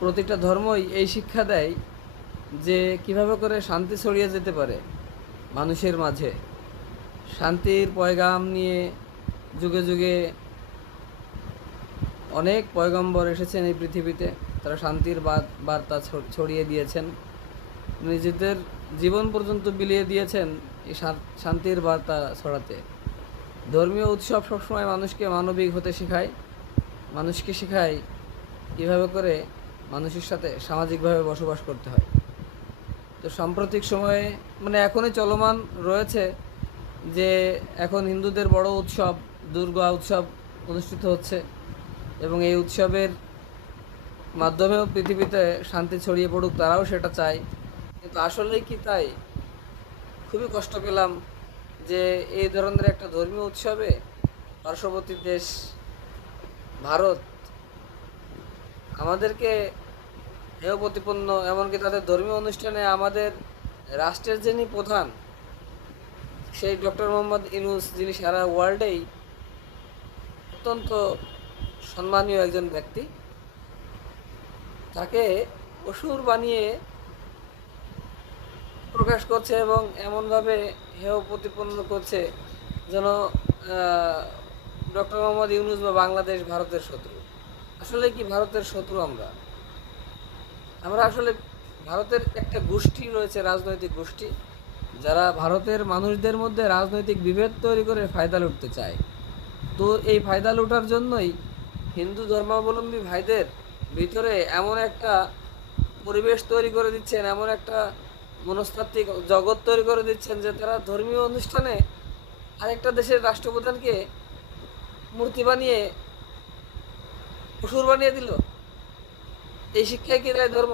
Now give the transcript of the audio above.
প্রতিটা ধর্মই এই শিক্ষা দেয় যে কিভাবে করে শান্তি ছড়িয়ে যেতে পারে মানুষের মাঝে। শান্তির পয়গাম নিয়ে যুগে যুগে অনেক পয়গম্বর এসেছেন এই পৃথিবীতে। তারা শান্তির বার্তা ছড়িয়ে দিয়েছেন, নিজেদের জীবন পর্যন্ত বিলিয়ে দিয়েছেন এই শান্তির বার্তা ছড়াতে। ধর্মীয় উৎসব সবসময় মানুষকে মানবিক হতে শেখায়, মানুষকে শেখায় কীভাবে করে মানুষের সাথে সামাজিকভাবে বসবাস করতে হয়। তো সাম্প্রতিক সময়ে এখনই চলমান রয়েছে যে এখন হিন্দুদের বড় উৎসব দুর্গা উৎসব অনুষ্ঠিত হচ্ছে, এবং এই উৎসবের মাধ্যমেও পৃথিবীতে শান্তি ছড়িয়ে পড়ুক, তারাও সেটা চায়। কিন্তু আসলেই কি তাই? খুবই কষ্ট পেলাম যে এই ধরনের একটা ধর্মীয় উৎসবে পার্শ্ববর্তী দেশ ভারত আমাদেরকে হেয় প্রতিপন্ন, এমনকি তাদের ধর্মীয় অনুষ্ঠানে আমাদের রাষ্ট্রের যিনি প্রধান, সেই ডক্টর মোহাম্মদ ইউনূস, যিনি সারা ওয়ার্ল্ডেই অত্যন্ত সম্মানীয় একজন ব্যক্তি, তাকে অসুর বানিয়ে প্রকাশ করছে এবং এমনভাবে হেয় প্রতিপন্ন করছে যেন ডক্টর মোহাম্মদ ইউনূস বা বাংলাদেশ ভারতের শত্রু। আসলে কি ভারতের শত্রু? আমরা আমরা আসলে ভারতের একটা গোষ্ঠী রয়েছে, রাজনৈতিক গোষ্ঠী, যারা ভারতের মানুষদের মধ্যে রাজনৈতিক বিভেদ তৈরি করে ফায়দা লুটতে চায়। তো এই ফায়দা লুটার জন্যই হিন্দু ধর্মাবলম্বী ভাইদের ভিতরে এমন একটা পরিবেশ তৈরি করে দিচ্ছেন, এমন একটা মনস্তাত্ত্বিক জগৎ তৈরি করে দিচ্ছেন যে তারা ধর্মীয় অনুষ্ঠানে আরেকটা দেশের রাষ্ট্রপ্রধানকে মূর্তি বানিয়ে অসুর বানিয়ে দিল। এই শিক্ষায় কি দেয় ধর্ম?